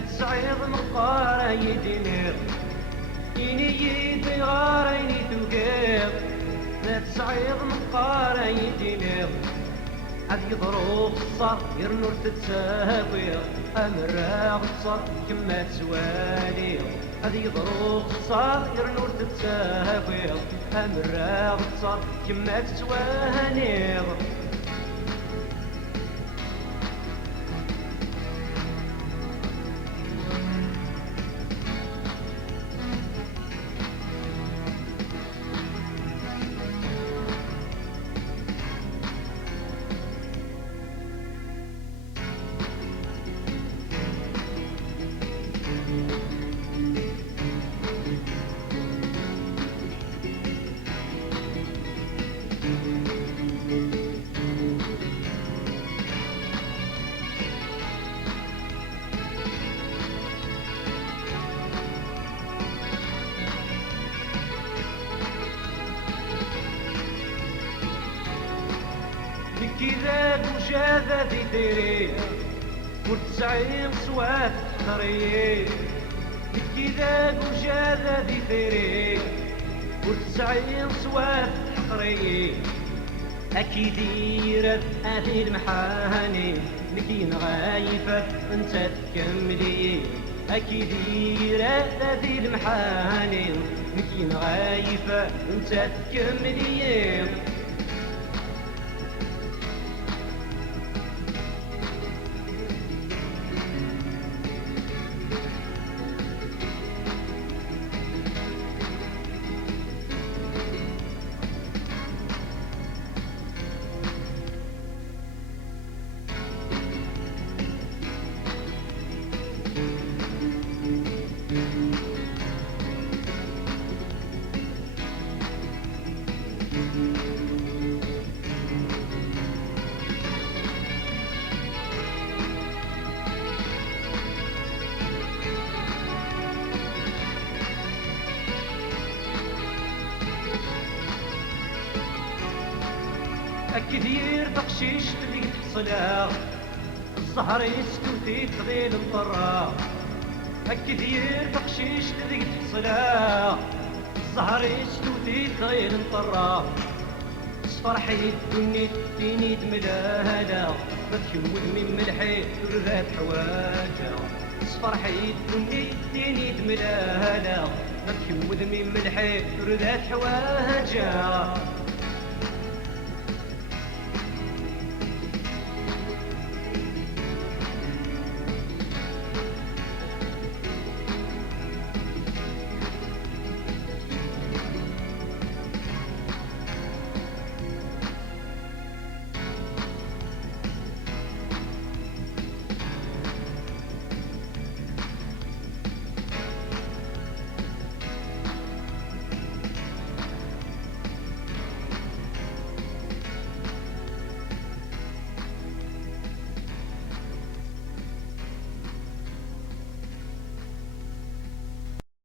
تصعيد مقارا يدينير إني يدي غاريني توقير تصعيد مقارا يدينير عاد يضرب الصار يرنور تتساوير أمراغ الصار كما تسوالير عاد يضرب الصار يرنور تتساوير أمراغ الصار كما تسوالير كذا وجاذا ذي ديري وتسعين صوات خريي كذا وجاذا ذي ديري وتسعين صوات خريي أكيد يرد أهل المحاني لكن غايفة انت تكملي أكيد يرد أهل المحاني لكن غايفة انت تكملي كثير بقشيش تبي تحصلها الزهر يسكوتي تغيل مطرة كثير بقشيش تبي تحصلها الزهر يسكوتي تغيل مطرة صفرحي الدنيا تيني دملاها ما تكمل من ملحي ردات حواجة صفرحي الدنيا تيني دملاها ما تكمل من ملحي ردات حواجة